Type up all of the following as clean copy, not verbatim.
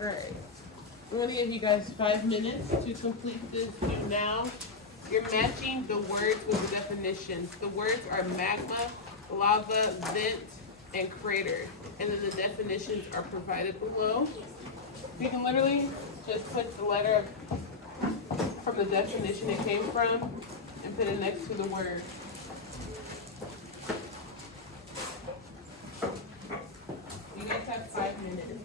Alright. I'm going to give you guys 5 minutes to complete this do now. You're matching the words with the definitions. The words are magma, lava, vent, and crater. And then the definitions are provided below. You can literally just put the letter from the definition it came from and put it next to the word. You guys have 5 minutes.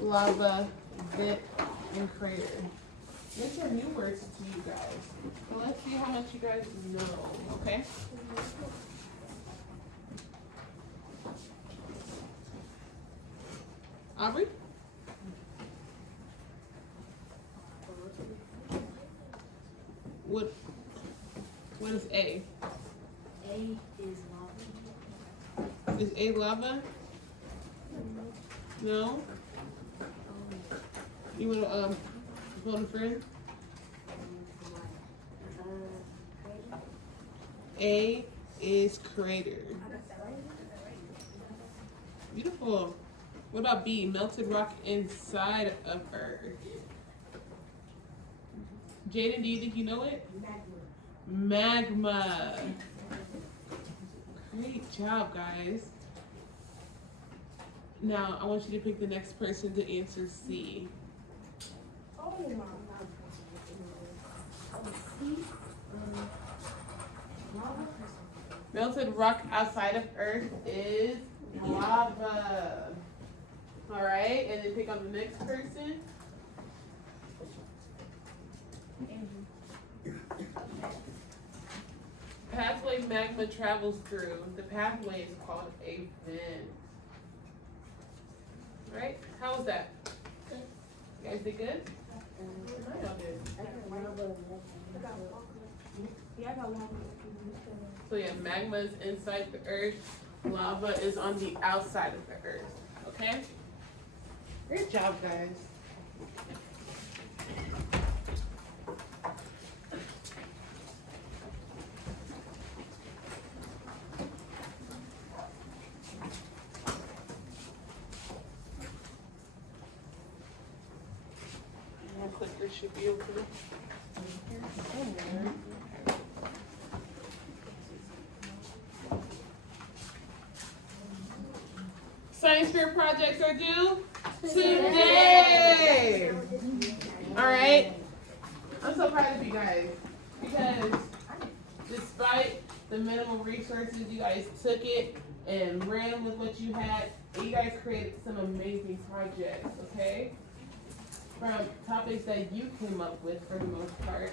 lava, vent, and crater. These are new words to you guys. So let's see how much you guys know, okay? Aubrey? What is A? A is lava. Is A lava? No? You wanna phone a friend? A is crater. Beautiful. What about B? Melted rock inside of Earth. Jaden, do you think you know it? Magma. Great job, guys. Now, I want you to pick the next person to answer C. Melted rock outside of Earth is lava. All right, and then pick on the next person. Pathway magma travels through. The pathway is called a vent. All right, how was that? You guys did good? Y'all did. So yeah, magma is inside the earth. Lava is on the outside of the earth. Okay? Great job, guys. My clicker should be open somewhere. Science fair projects are due today. All right. I'm so proud of you guys because despite the minimal resources, you guys took it and ran with what you had. And you guys created some amazing projects, okay? From topics that you came up with for the most part.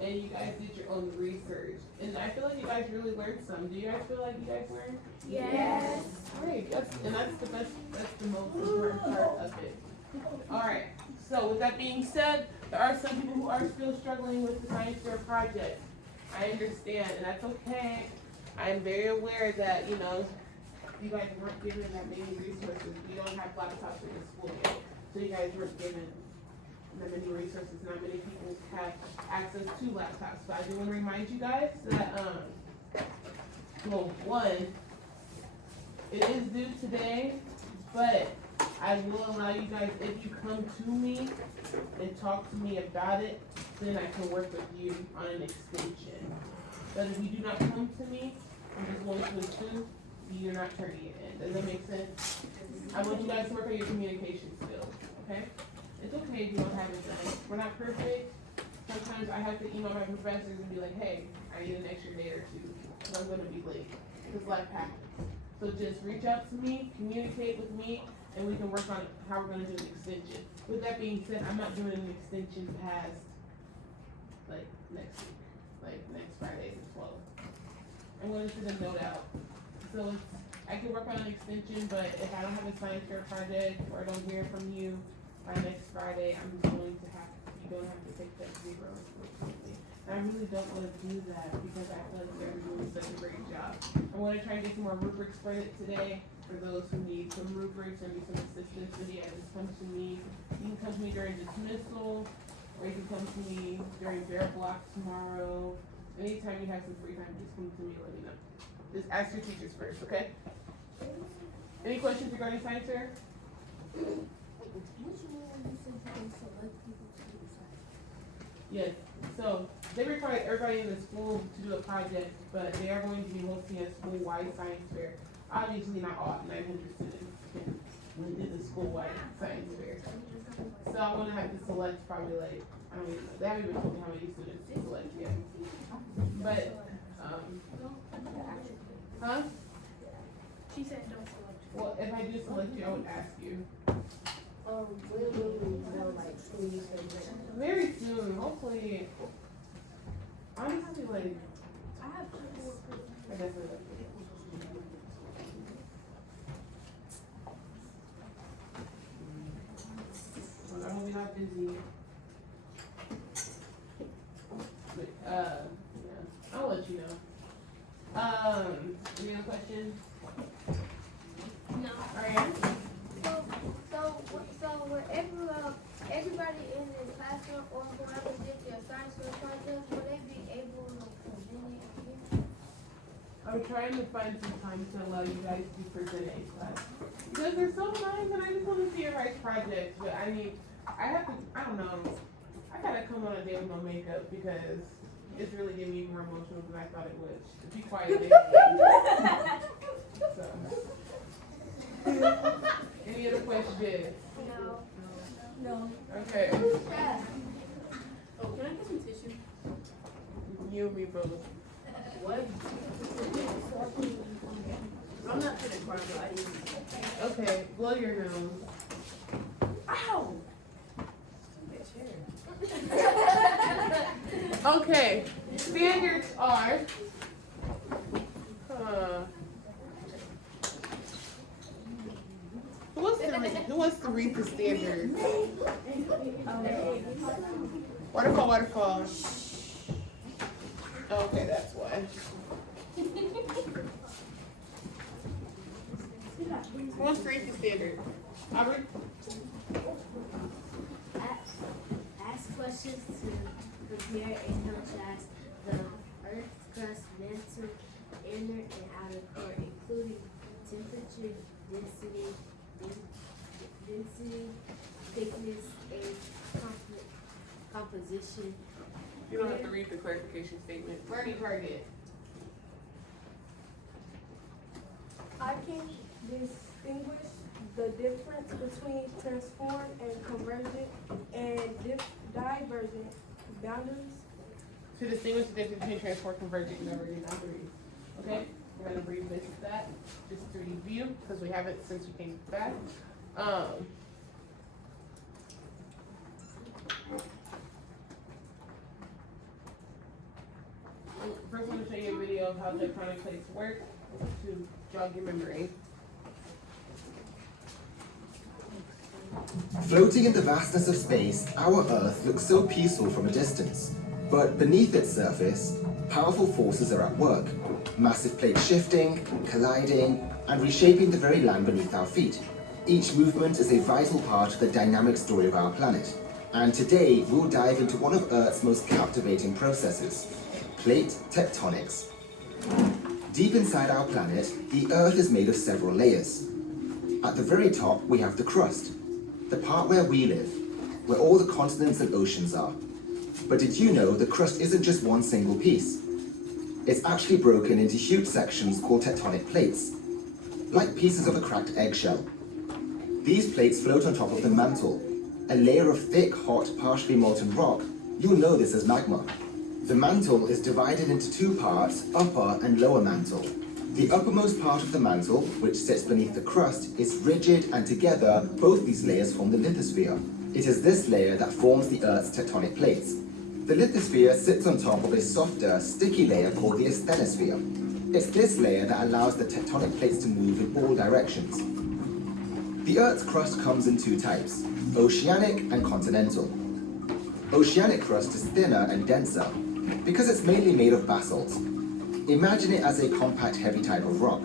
And you guys did your own research. And I feel like you guys really learned some. Do you guys feel like you guys learned? Yes. Great. That's the best, that's the most important part of it. Alright, so with that being said, there are some people who are still struggling with the science fair project. I understand, and that's okay. I am very aware that, you know, you guys weren't given that many resources. We don't have laptops in the school yet. So you guys weren't given that many resources. Not many people have access to laptops. So I do want to remind you guys that, well, one, it is due today, but I will allow you guys, if you come to me and talk to me about it, then I can work with you on an extension. But if you do not come to me, I'm just going to assume you're not turning it in. Does that make sense? I want you guys to work on your communication skills, okay? It's okay if you don't have it done. We're not perfect. Sometimes I have to email my professors and be like, hey, I need an extra day or two because I'm going to be late. Because life happens. So just reach out to me, communicate with me, and we can work on how we're going to do an extension. With that being said, I'm not doing an extension past, like, next week. Like, next Friday the 12th. I'm going to send a note out. So I can work on an extension, but if I don't have a science fair project or I don't hear from you by next Friday, I'm going to have, you're going to have to take that zero, unfortunately. And I really don't want to do that because I feel like you guys are doing such a great job. I want to try and get some more rubrics for it today. For those who need some rubrics or need some assistance, then yeah, just come to me. You can come to me during dismissal, or you can come to me during bear block tomorrow. Anytime you have some free time, just come to me and let me know. Just ask your teachers first, okay? Any questions regarding science fair? Yes, so they require everybody in the school to do a project, but they are going to be hosting a school-wide science fair. Obviously not all 900 students can do the school-wide science fair. So I'm gonna have to select probably like, I don't even know, they haven't even told me how many students to select yet. But, She said don't select. well, if I do select you, I would ask you. when will we know, like, who you said that? Very soon, hopefully. Honestly, like, I have I definitely. I hope we not busy. But, yeah, I'll let you know. Any other questions? No. Alright. So wherever everybody in the classroom or whoever did their science project, will they be able to present it here? I'm trying to find some time to allow you guys to present it in class. Because they're so nice and I just want to see your right projects. But I mean, I have to, I don't know. I gotta come on a day with no makeup because it's really getting me more emotional than I thought it would. Be quiet, baby. So. Any other questions? No. No. Okay. Yeah. Oh, can I get some tissue? You and me both. What? I'm not gonna cry, but I need. Okay, blow your nose. Ow! Okay, standards are. Who wants to read the standards? Waterfall, waterfall. Okay, that's why. Who wants to read the standard? Aubrey? Ask questions to prepare and help class the Earth's crust, mantle, inner and outer core, including temperature, density, thickness, and composition. You don't have to read the clarification statement. Bernie Target. I can distinguish the difference between transform and convergent and divergent boundaries. To distinguish the difference between transform, convergent, and divergent boundaries. Okay? We're going to revisit that just to review because we haven't since we came back. First, I'm going to show you a video of how tectonic plates work to jog your memory. Floating in the vastness of space, our Earth looks so peaceful from a distance. But beneath its surface, powerful forces are at work. Massive plates shifting, colliding, and reshaping the very land beneath our feet. Each movement is a vital part of the dynamic story of our planet. And today, we'll dive into one of Earth's most captivating processes, plate tectonics. Deep inside our planet, the Earth is made of several layers. At the very top, we have the crust, the part where we live, where all the continents and oceans are. But did you know the crust isn't just one single piece? It's actually broken into huge sections called tectonic plates, like pieces of a cracked eggshell. These plates float on top of the mantle, a layer of thick, hot, partially molten rock. You'll know this as magma. The mantle is divided into two parts, upper and lower mantle. The uppermost part of the mantle, which sits beneath the crust, is rigid, and together, both these layers form the lithosphere. It is this layer that forms the Earth's tectonic plates. The lithosphere sits on top of a softer, sticky layer called the asthenosphere. It's this layer that allows the tectonic plates to move in all directions. The Earth's crust comes in two types, oceanic and continental. Oceanic crust is thinner and denser, because it's mainly made of basalt. Imagine it as a compact, heavy type of rock.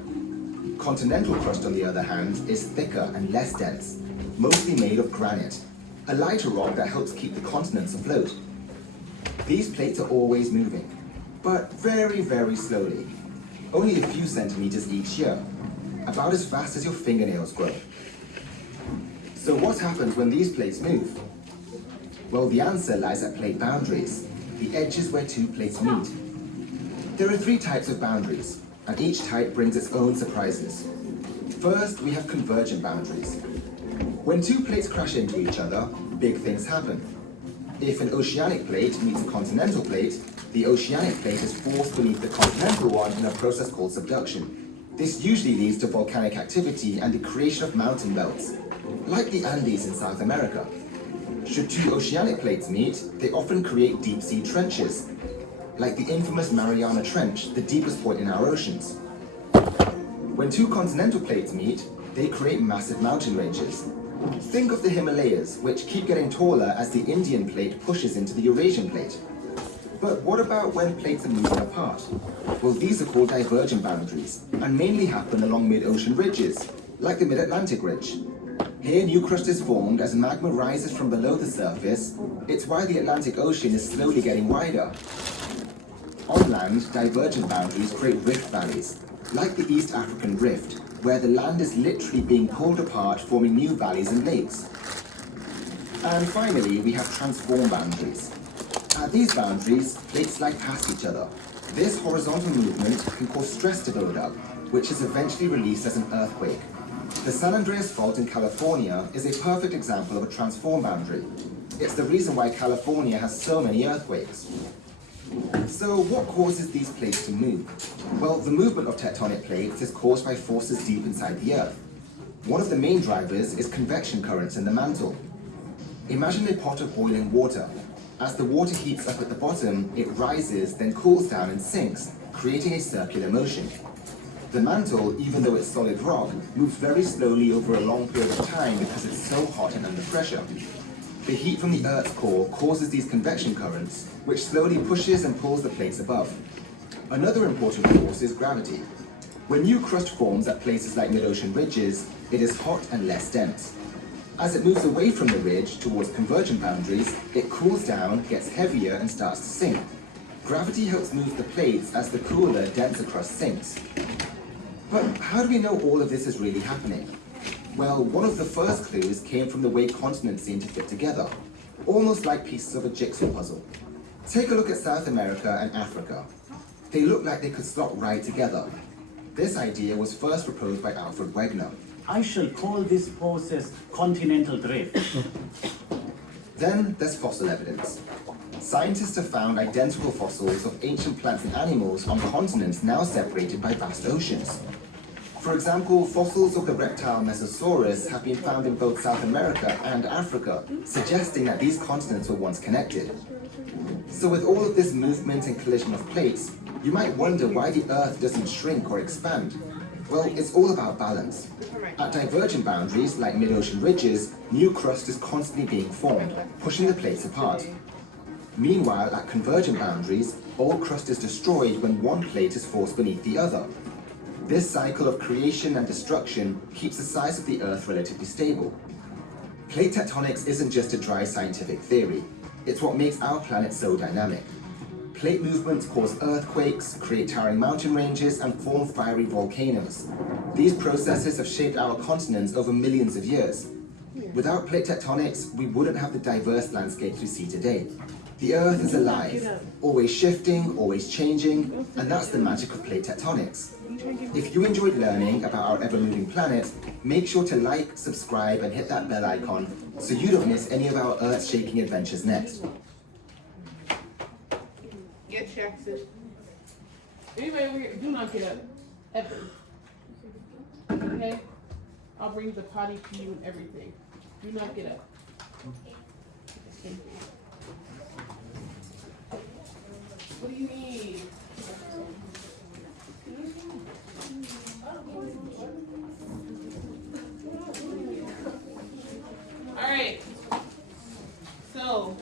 Continental crust, on the other hand, is thicker and less dense, mostly made of granite, a lighter rock that helps keep the continents afloat. These plates are always moving, but very, very slowly, only a few centimeters each year, about as fast as your fingernails grow. So what happens when these plates move? Well, the answer lies at plate boundaries, the edges where two plates meet. There are three types of boundaries, and each type brings its own surprises. First, we have convergent boundaries. When two plates crash into each other, big things happen. If an oceanic plate meets a continental plate, the oceanic plate is forced beneath the continental one in a process called subduction. This usually leads to volcanic activity and the creation of mountain belts. like the Andes in South America. Should two oceanic plates meet, they often create deep-sea trenches, like the infamous Mariana Trench, the deepest point in our oceans. When two continental plates meet, they create massive mountain ranges. Think of the Himalayas, which keep getting taller as the Indian plate pushes into the Eurasian plate. But what about when plates are moving apart? Well, these are called divergent boundaries, and mainly happen along mid-ocean ridges, like the Mid-Atlantic Ridge. Here, new crust is formed as magma rises from below the surface. It's why the Atlantic Ocean is slowly getting wider. On land, divergent boundaries create rift valleys, like the East African Rift, where the land is literally being pulled apart, forming new valleys and lakes. And finally, we have transform boundaries. At these boundaries, plates slide past each other. This horizontal movement can cause stress to build up, which is eventually released as an earthquake. The San Andreas Fault in California is a perfect example of a transform boundary. It's the reason why California has so many earthquakes. So what causes these plates to move? Well, the movement of tectonic plates is caused by forces deep inside the Earth. One of the main drivers is convection currents in the mantle. Imagine a pot of boiling water. As the water heats up at the bottom, it rises, then cools down and sinks, creating a circular motion. The mantle, even though it's solid rock, moves very slowly over a long period of time because it's so hot and under pressure. The heat from the Earth's core causes these convection currents, which slowly pushes and pulls the plates above. Another important force is gravity. When new crust forms at places like mid-ocean ridges, it is hot and less dense. As it moves away from the ridge towards convergent boundaries, it cools down, gets heavier, and starts to sink. Gravity helps move the plates as the cooler, denser crust sinks. But how do we know all of this is really happening? Well, one of the first clues came from the way continents seem to fit together, almost like pieces of a jigsaw puzzle. Take a look at South America and Africa. They look like they could slot right together. This idea was first proposed by Alfred Wegener. I shall call this process continental drift. Then there's fossil evidence. Scientists have found identical fossils of ancient plants and animals on continents now separated by vast oceans. For example, fossils of the reptile Mesosaurus have been found in both South America and Africa, suggesting that these continents were once connected. So with all of this movement and collision of plates, you might wonder why the Earth doesn't shrink or expand. Well, it's all about balance. At divergent boundaries, like mid-ocean ridges, new crust is constantly being formed, pushing the plates apart. Meanwhile, at convergent boundaries, old crust is destroyed when one plate is forced beneath the other. This cycle of creation and destruction keeps the size of the Earth relatively stable. Plate tectonics isn't just a dry scientific theory. It's what makes our planet so dynamic. Plate movements cause earthquakes, create towering mountain ranges, and form fiery volcanoes. These processes have shaped our continents over millions of years. Without plate tectonics, we wouldn't have the diverse landscapes we see today. The Earth is alive, always shifting, always changing, and that's the magic of plate tectonics. If you enjoyed learning about our ever-moving planet, make sure to like, subscribe, and hit that bell icon so you don't miss any of our earth-shaking adventures next. Get Jackson. Anybody over here, do not get up. Ever. Okay? I'll bring the potty to you and everything. Do not get up. Thank you. What do you need? Alright. So,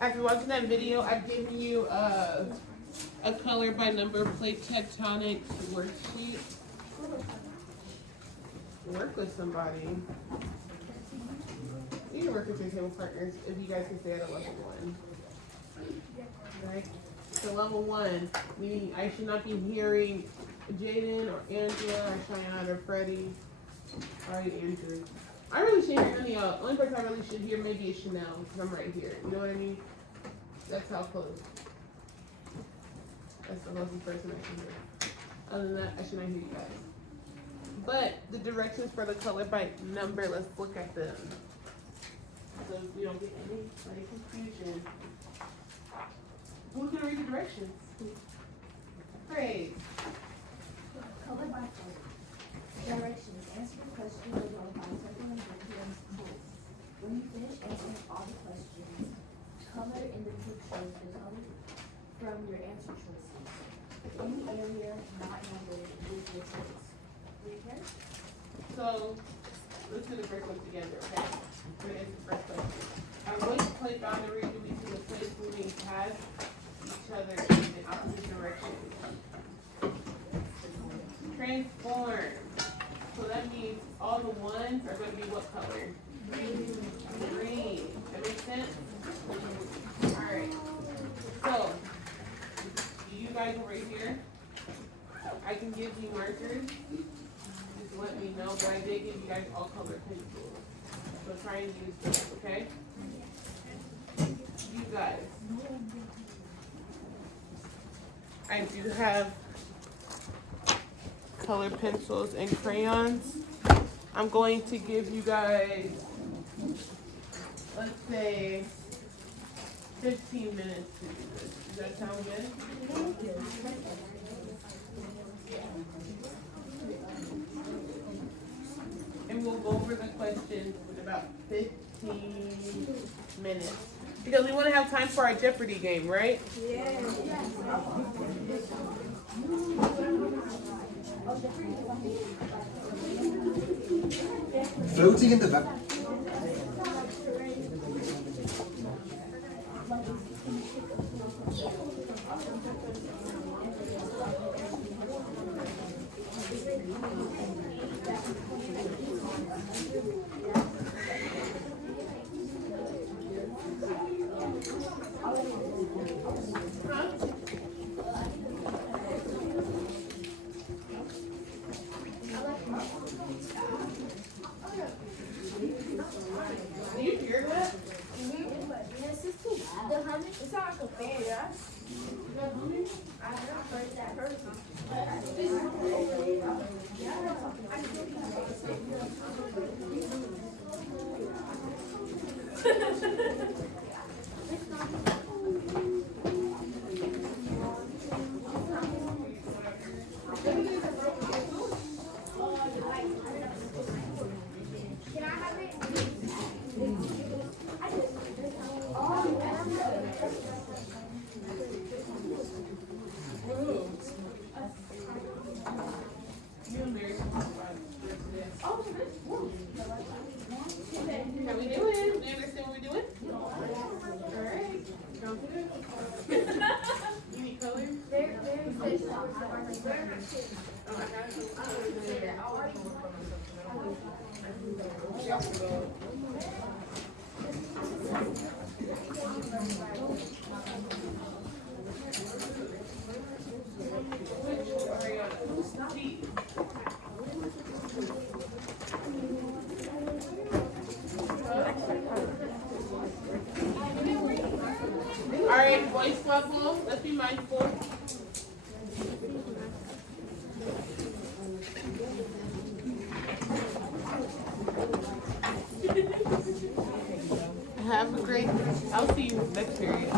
after watching that video, I've given you a color by number plate tectonics worksheet. Work with somebody. You can work with your table partners if you guys can stay at a level 1. Right? So level 1, meaning I should not be hearing Jaden or Angela or Cheyenne or Freddie. Alright, Andrew. I really shouldn't hear any of y'all. Only person I really should hear maybe is Chanel, because I'm right here. You know what I mean? That's how close. That's the closest person I can hear. Other than that, I should not hear you guys. But the directions for the color by number, let's look at them. So we don't get any like confusion. Who's gonna read the directions? Great. Color by color. Directions. Answer the question below by from your answer choices. Any area not numbered with your choice. Okay? So, let's do the first one together, okay? We're gonna answer the first question. I'm going to play boundary moving to the place moving past each other in opposite directions. Transform. So that means all the ones are going to be what color? Green. That makes sense? Alright. So, you guys over here, I can give you markers. Just let me know, but I did give you guys all color pencils. So try and use those, okay? You guys. I do have color pencils and crayons. I'm going to give you guys, let's say, 15 minutes to do this. Does that sound good? And we'll go over the questions in about 15 minutes. Because we want to have time for our Jeopardy game, right? Floating in the back. Do you hear that? Yes, it's too bad. The humming? It sounds like a fan, yeah? I never heard that person. Can I have it? You and Mary can talk about it today. How we doing? Do you understand what we're doing? Alright. Confident? You need colors? Alright, voice level, let's be mindful. Have a great, I'll see you next period.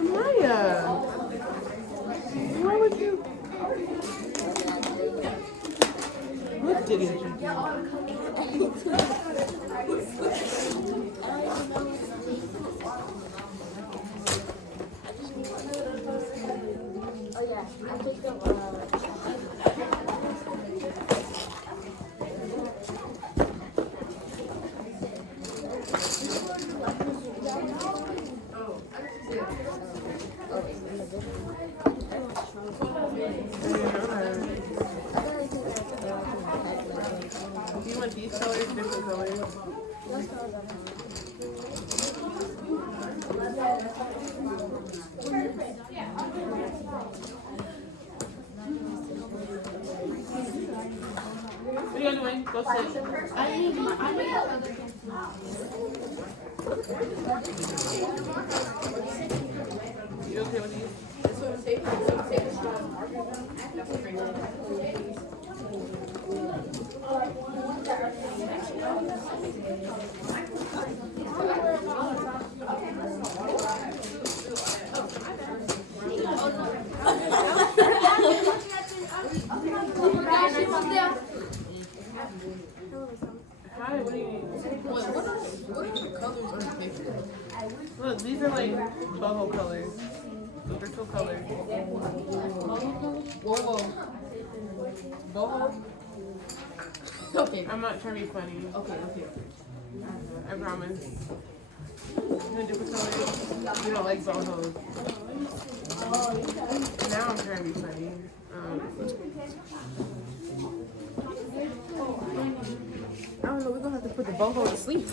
Maya, why would you? What didn't you do? Oh yeah, I picked up Do you want these colors, different colors? What are you doing? Go sit. You okay with these? That's what I'm saying. So you take a strong marker down. That's what brings it. Hi, what do you need? What are the colors on the picture? Look, these are like boho colors. Look, they're two colors. Whoa. Boho? Okay. I'm not trying to be funny. Okay. I promise. You want different colors? You don't like boho. Now I'm trying to be funny. I don't know, we're gonna have to put the boho to sleep.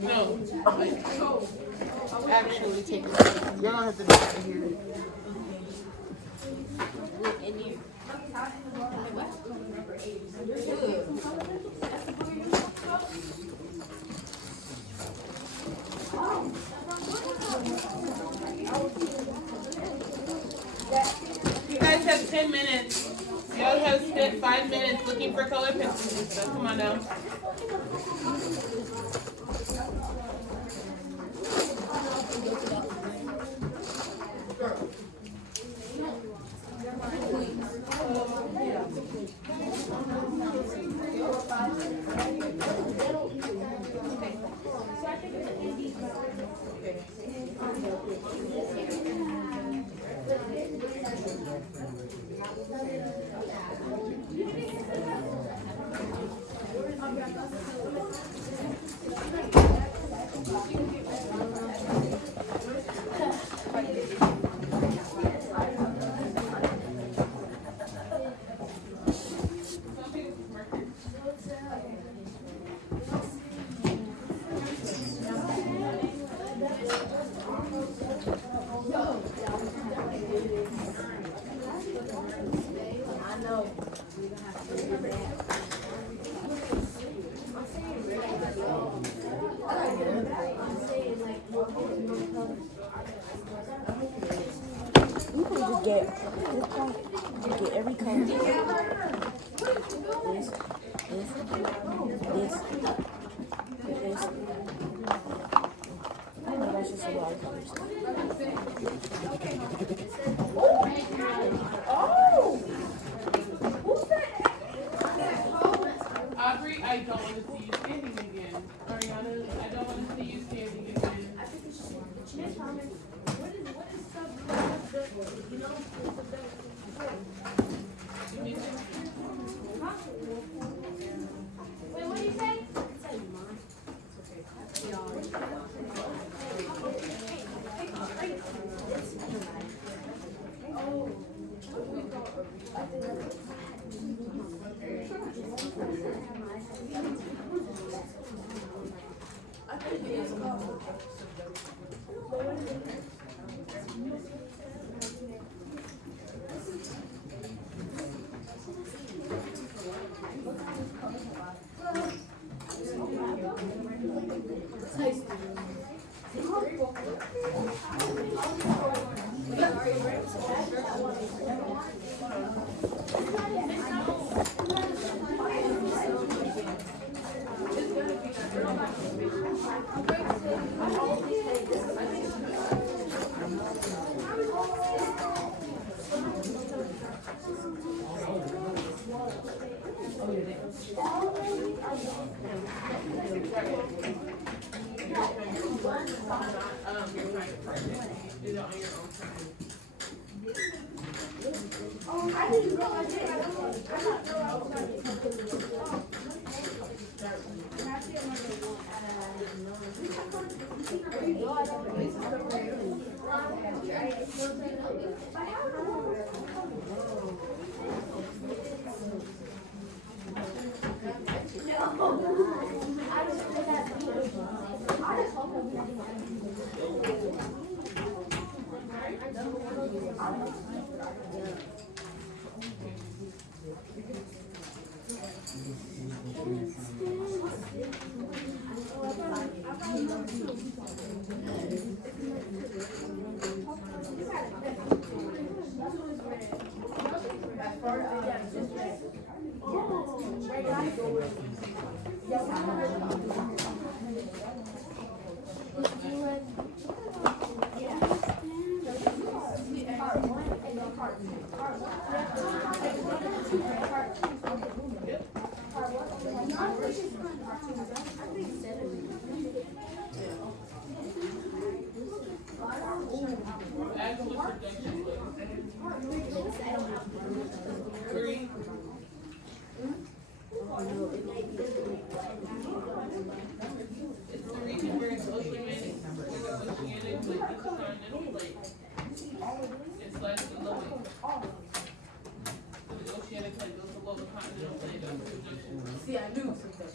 No. Actually, take it. You're gonna have to do it right here. You guys have 10 minutes. Y'all have spent 5 minutes looking for color pencils and stuff. Come on now. Get every color. This. Oh, that's just a lot of colors. Aubrey, I don't want to see you standing again. Ariana, I don't want to see you standing again. Wait, what do you say? Actual projection list. 3. It's the region where it's oceanic with the continental plate. It's like below it. So the oceanic plate goes below the continental plate of projection. See, I knew something.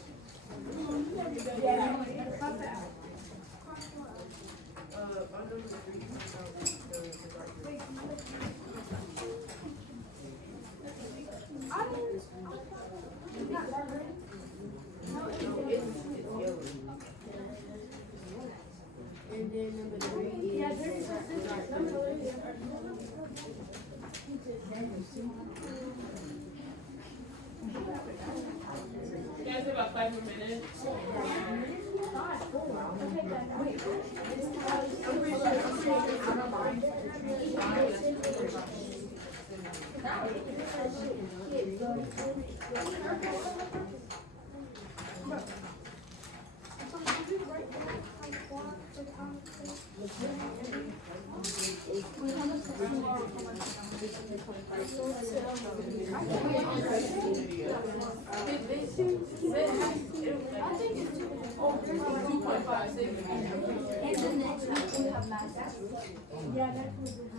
And then number 3 is You guys have about 5 more minutes.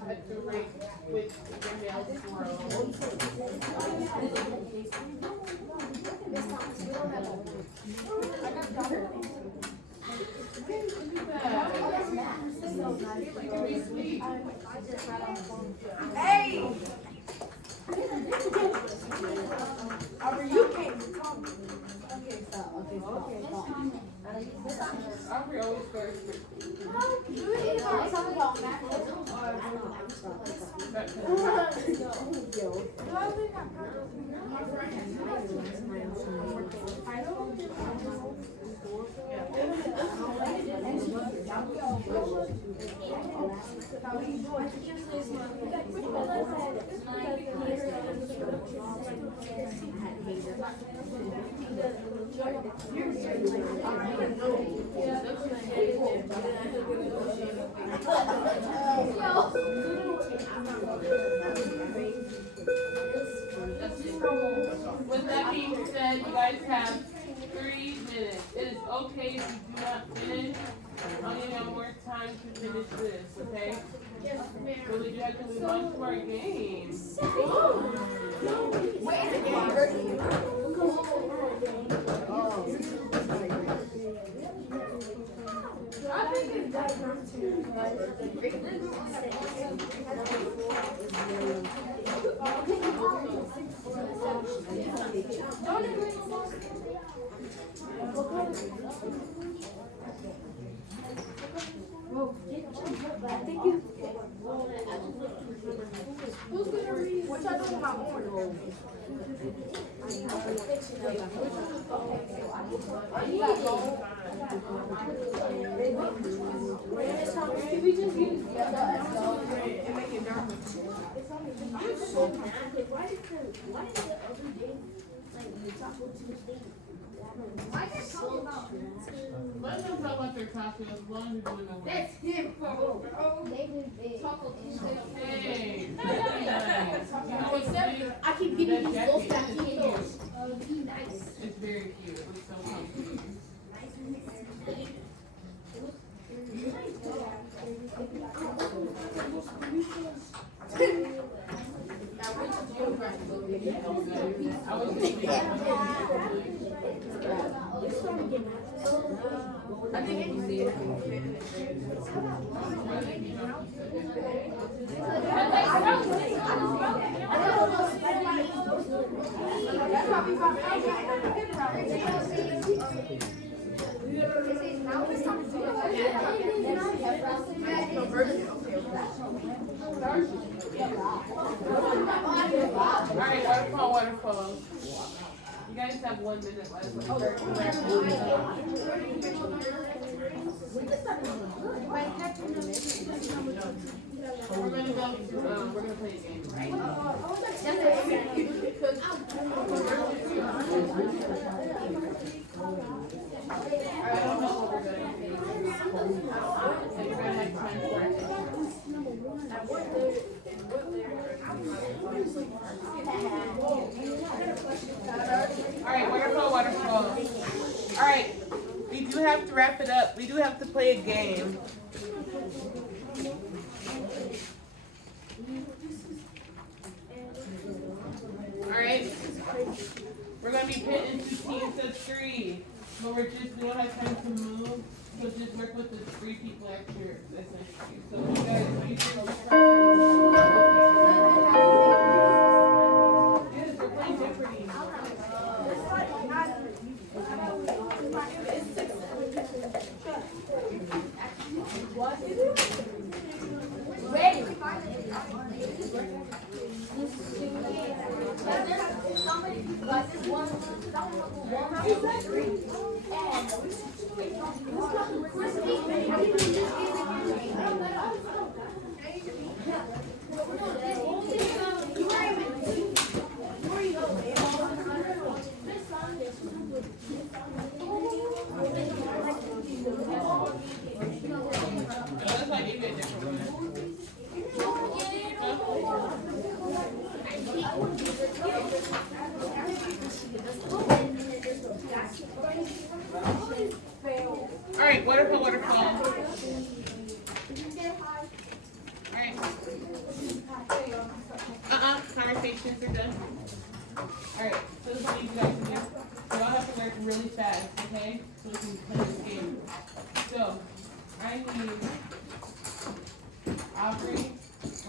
At the rate which the males grow. Hey! Aubrey, you can't talk. Aubrey always starts with With that being said, you guys have 3 minutes. It is okay if you do not finish. I'll give you more time to finish this, okay? Yes, ma'am. So we do have to move on to our game. I think it's diagram 2. Don't agree with I think you. Who's gonna read? What y'all doing about orange? Can we just use and make it darker? I'm so mad. Why did the other day, like, the taco Tuesday? Why can't talk about Let them talk about their costume as long as you're doing the work. that's him, bro. Taco Tuesday. Hey, very nice. You know what's funny? I keep getting That these little jacket is stuff cute. Be nice. It's very cute. It's so comfy. I was thinking. I think you see it. Alright, waterfall. You guys have 1 minute left. We're gonna play a game. Alright, waterfall. Alright, we do have to wrap it up. We do have to play a game. Alright, we're going to be put into teams of 3. But we don't have time to move. So just work with the 3 people extra. Essentially. So you guys, yes, we're playing Jeopardy. That's why I gave you a different one. Alright, waterfall. Alright. Conversations are done. Alright, so this is what you guys can do. So I'll have to work really fast, okay? So we can play this game. So, I need Aubrey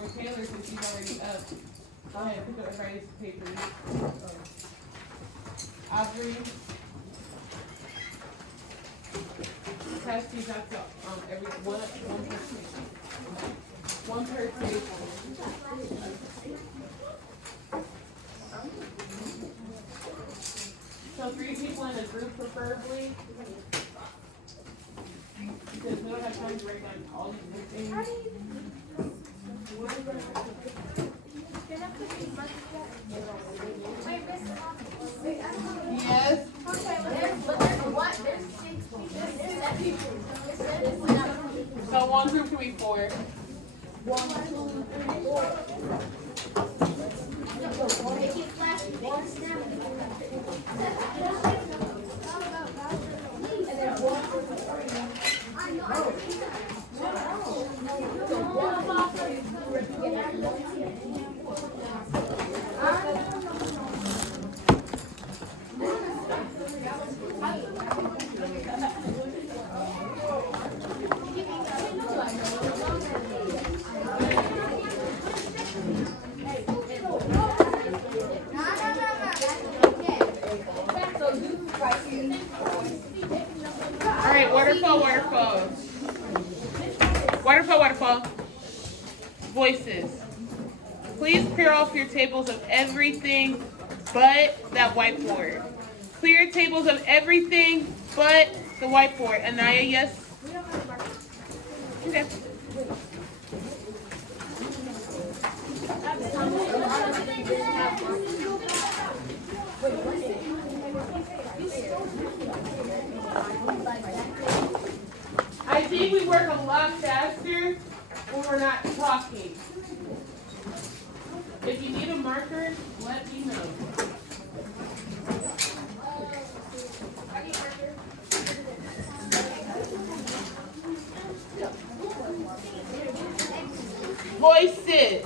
or Taylor since she's already up. Go ahead, pick up everybody's papers. Aubrey. Pass these out to every one person. One per table. So 3 people in a group preferably. Because we don't have time to write down all these things. Yes. So one group can be 4. 1, 2, 3, 4. Make it flash. One snap. Alright, waterfall. Waterfall. Voices. Please clear off your tables of everything but that whiteboard. Clear your tables of everything but the whiteboard. Anaya, yes? Okay. I think we work a lot faster when we're not talking. If you need a marker, let me know. Voices.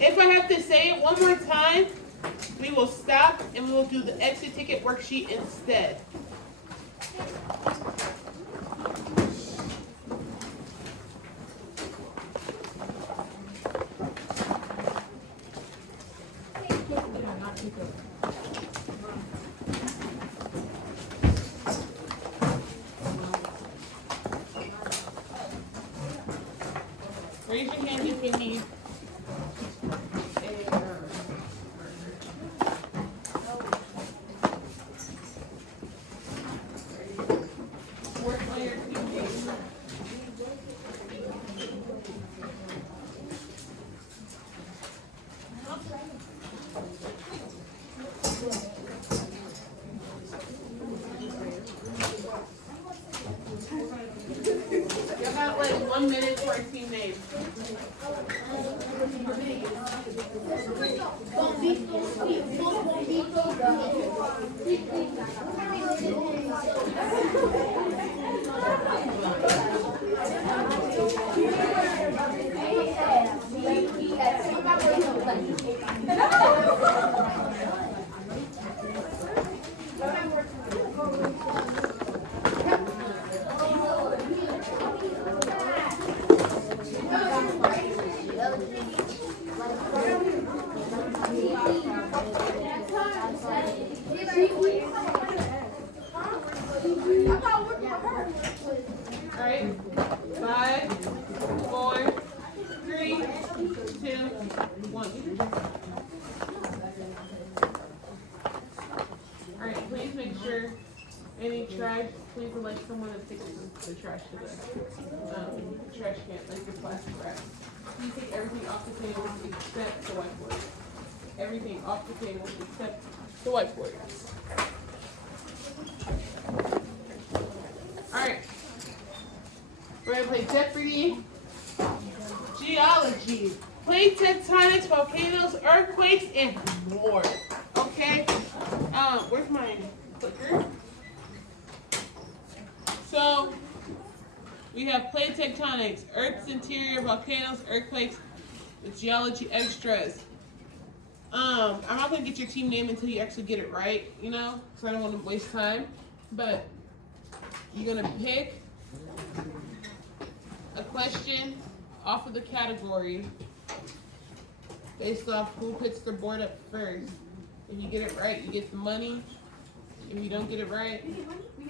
If I have to say it one more time, we will stop. stop and we will do the exit ticket worksheet instead. Raise your hand if you need a work on your TV. Y'all got like 1 minute for a team name. Alright, 5, 4, 3, 2, 1. Alright, please make sure any trash, please elect someone to take the trash to the trash can, like your plastic wrap. You take everything off the table except the whiteboard. Everything off the table except the whiteboard. Alright. We're gonna play Jeopardy, geology, plate tectonics, volcanoes, earthquakes, and more. Okay? Where's my clicker? So, we have plate tectonics, Earth's interior, volcanoes, earthquakes, the geology extras. I'm not gonna get your team name until you actually get it right, you know, because I don't want to waste time. But you're gonna pick a question off of the category based off who puts the board up first. If you get it right, you get the money. If you don't get it right, We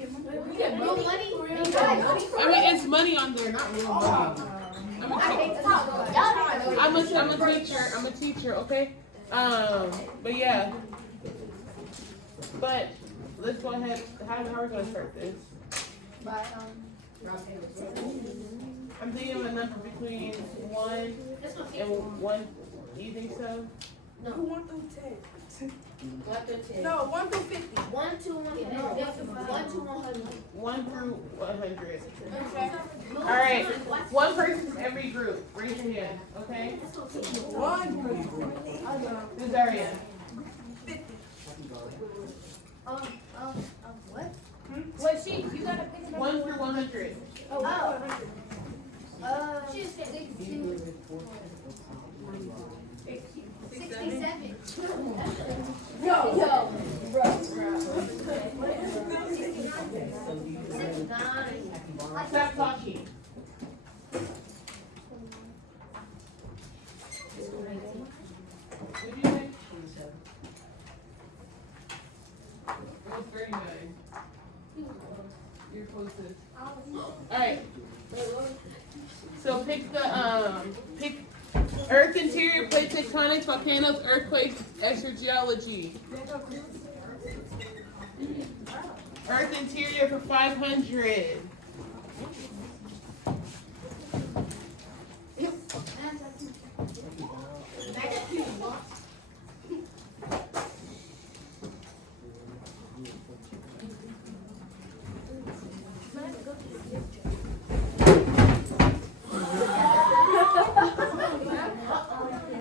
get real money? I mean it's money on there, not real money. I'm a teacher, okay? But yeah. But let's go ahead. How are we gonna start this? I'm thinking of a number between 1 and 1. Do you think so? No. 1 through 10. 1 through 10. No, 1 through 50. 1 to 100. No, 1 to 100. 1 through 100. Okay. All right. One person from every group. Raise your hand. Okay. 1 through Who's Daria? 50. What? Wait, you gotta pick a number. 1 through 100. She's 62. 67. Yo. 69. Stop talking. What did you say? It was 39. You're closest. Alright. So pick the pick Earth interior, plate tectonics, volcanoes, earthquakes, extrageology. Earth interior for 500.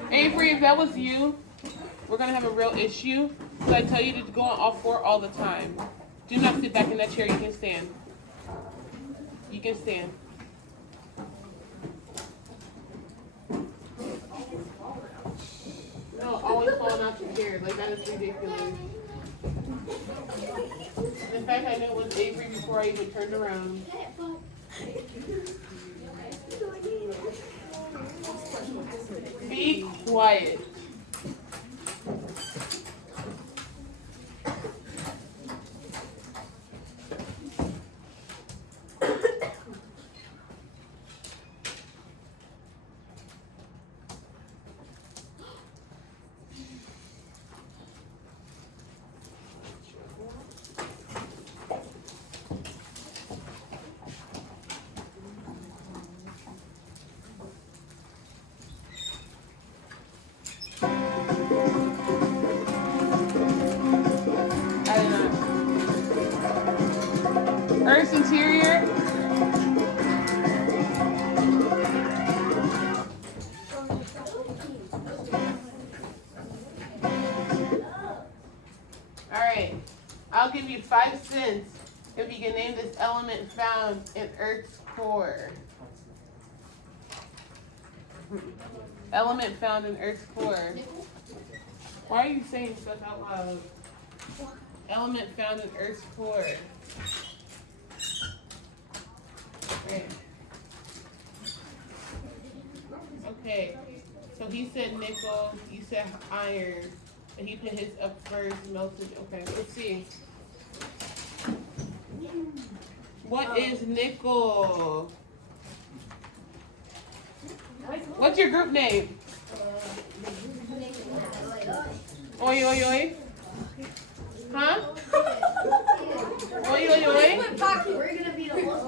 Avery, if that was you, we're gonna have a real issue. So I tell you to go on all 4 all the time. Do not sit back in that chair. You can stand. You can stand. No, always fall fell not prepared. Like, that is ridiculous. In fact, I knew it was Avery before I even turned around. Be quiet. Earth's interior. All right, I'll give you 5 cents if you can name this element found in Earth's core. Element found in Earth's core. Why are you saying stuff out loud? Element found in Earth's core. Okay, so he said nickel, you said iron, and he put his up first, melted. Okay, let's see. What is nickel? What's your group name? Oi, oi, oi. Huh? Oi, oi, oi. We're gonna be the most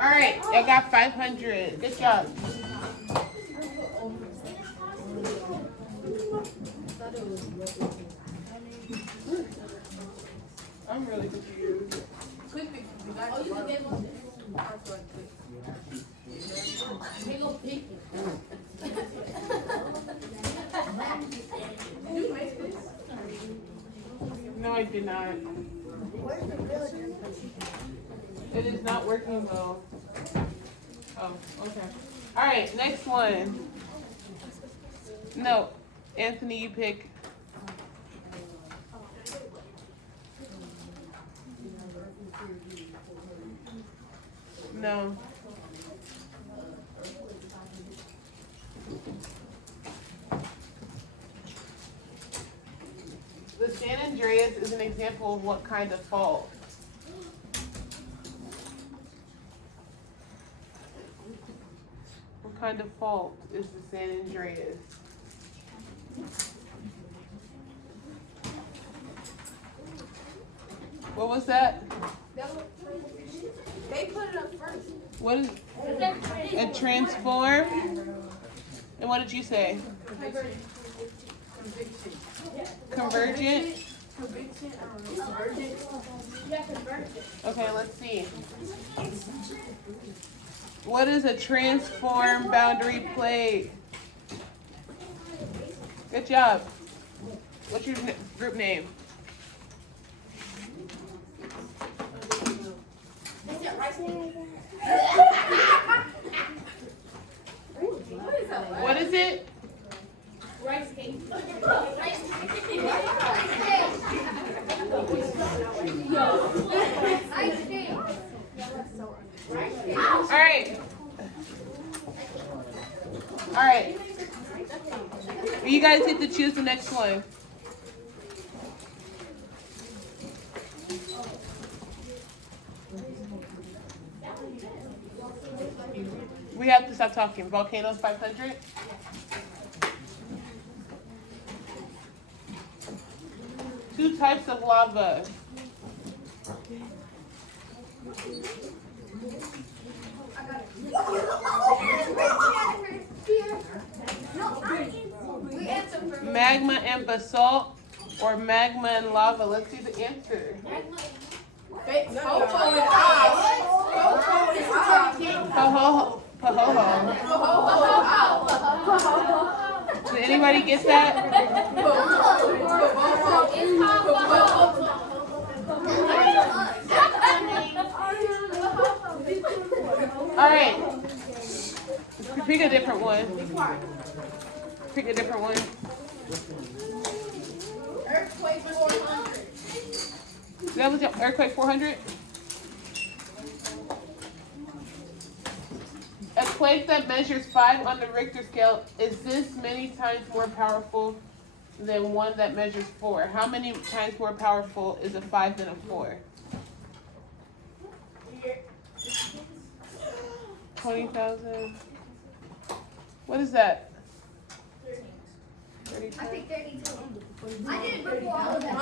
All right, y'all got 500. Good job. I'm really confused. No, I did not. It is not working though. Oh, okay. All right, next one. No, Anthony, you pick. No. The San Andreas is an example of what kind of fault? What kind of fault is the San Andreas? What was that? They put it up first. What is a transform? And what did you say? Convergent? Okay, let's see. What is a transform boundary plate? Good job. What's your group name? What is it? rice cake. All right. All right. You guys get to choose the next one. We have to stop talking. Volcanoes 500. Two types of lava. Magma and basalt, or magma and lava? Let's see the answer. Did anybody get that? Alright. Pick a different one. Pick a different one. Earthquake 400. That was your earthquake 400? A quake that measures 5 on the Richter scale is this many times more powerful than one that measures 4. How many times more powerful is a 5 than a 4? 20,000. What is that? 32. I think 32. I did it before all of that.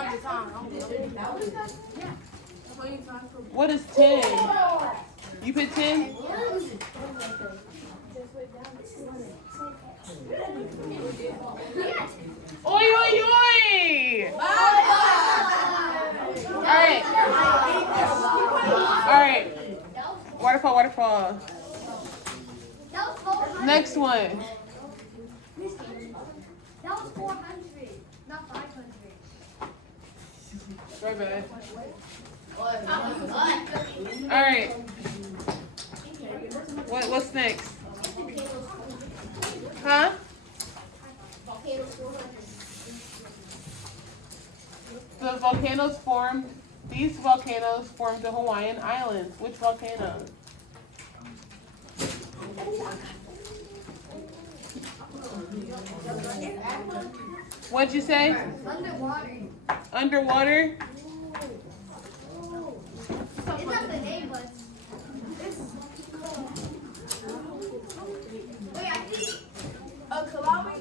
What is 10? You put 10? Oi, oi, oi! Alright. Alright. Waterfall, waterfall. Next one. That was 400, not 500. Right back. Alright. What's next? Huh? The volcanoes formed, these volcanoes formed the Hawaiian Islands. Which volcano? What'd you say? Underwater. Underwater? It's not the name, but wait, I think Kalawi,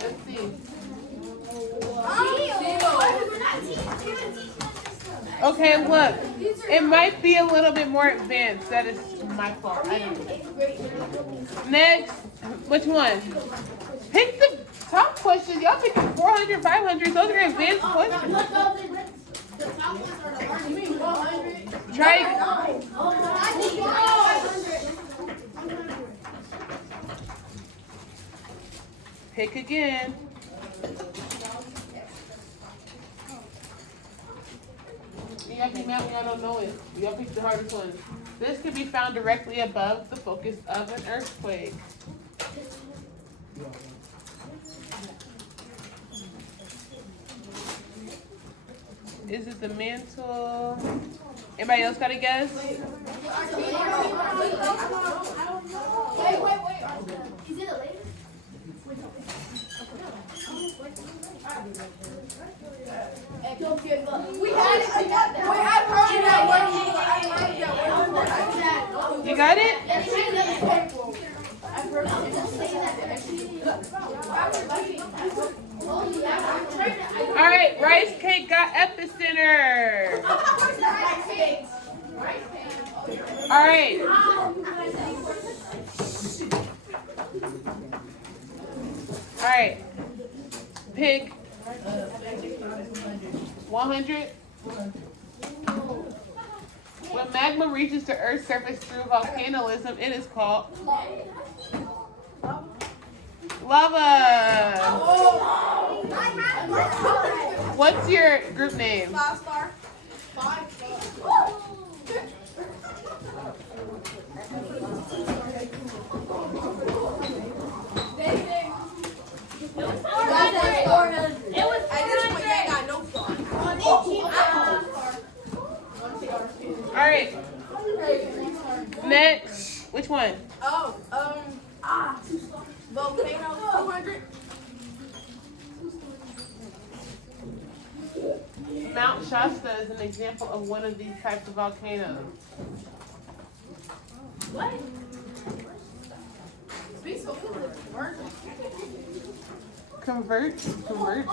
Let's see. Okay, look. It might be a little bit more advanced. That is my fault. I don't know. Next. Which one? Pick the top questions. Y'all pick 400, 500. Those are advanced questions. Try. Pick again. Y'all be mad when y'all don't know it. Y'all pick the hardest one. This could be found directly above the focus of an earthquake. Is it the mantle? Anybody else got a guess? Is it a lady? You got it? All right, rice cake got epicenter. All right. All right. Pick 100. When magma reaches the Earth's surface through volcanism, it is called lava. What's your group name? 5-star. All right. Next. Which one? Volcano 200. Mount Shasta is an example of one of these types of volcanoes. What? Convert. Wait, I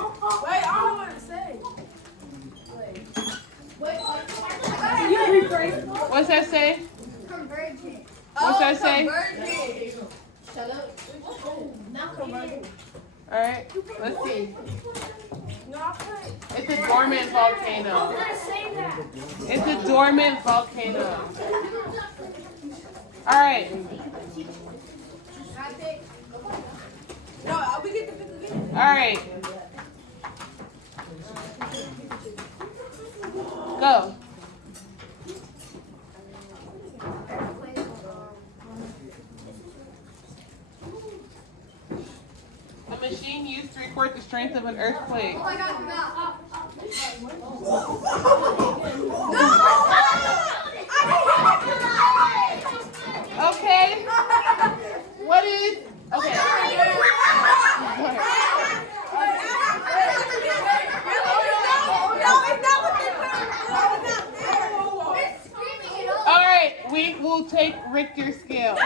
don't know what to say. What's that say? Convergent. What's that say? Convergent. Shut up. Not convergent. All right. Let's see. No, I put. It's a dormant volcano. Say that. It's a dormant volcano. All right. No, we get to pick again. All right. Go. A machine used to record the strength of an earthquake. Oh my God, Okay. What is? Okay. All right. We will take Richter scale.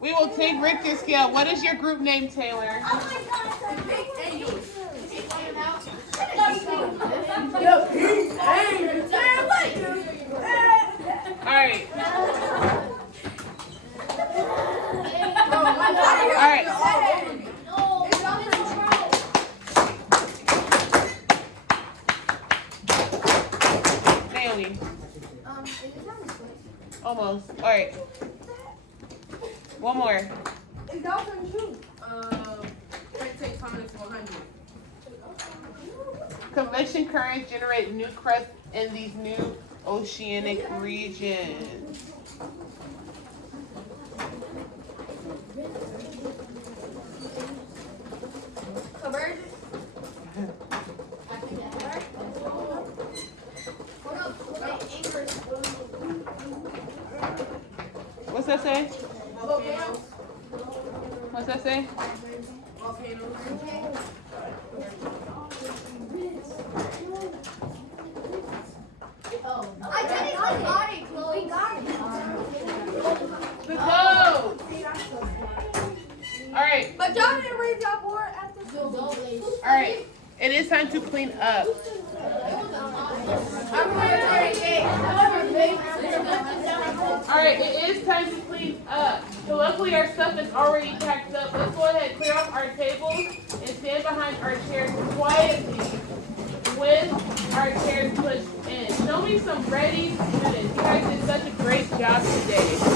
We will take Richter scale. What is your group name, Taylor? All right. All right. Naomi. Almost. All right. One more. Is that one true? It takes 100 to 100. Convection currents generate new crust in these new oceanic regions. What's that say? What's that say? I did it. I got it, Chloe. We got it. The globe. All right. But y'all didn't read your board at the All right. It is time to clean up. All right. It is time to clean up. So luckily our stuff is already packed up. Let's go ahead and clear off our tables and stand behind our chairs quietly with our chairs pushed in. Show me some ready students. You guys did such a great job today.